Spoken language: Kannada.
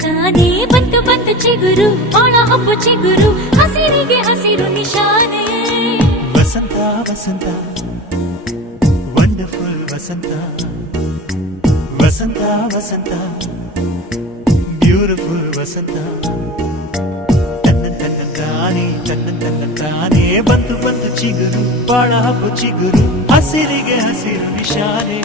ತನ್ನಂತಾನೇ ಬಂತು ಬಂತು ಚಿಗುರು ಬಾಳ ಹಬ್ಬ ಚಿಗುರು ಹಸಿರಿಗೆ ಹಸಿರು ನಿಶಾನೆ ವಸಂತ ವಸಂತ ವಂಡರ್ಫುಲ್ ವಸಂತ ವಸಂತ ವಸಂತ ಬ್ಯೂಟಿಫುಲ್ ವಸಂತ ತನ್ನ ಬಂತು ಬಂತು ಚಿಗುರು ಬಾಳ ಹಬ್ಬ ಚಿಗುರು ಹಸಿರಿಗೆ ಹಸಿರು ನಿಶಾನೆ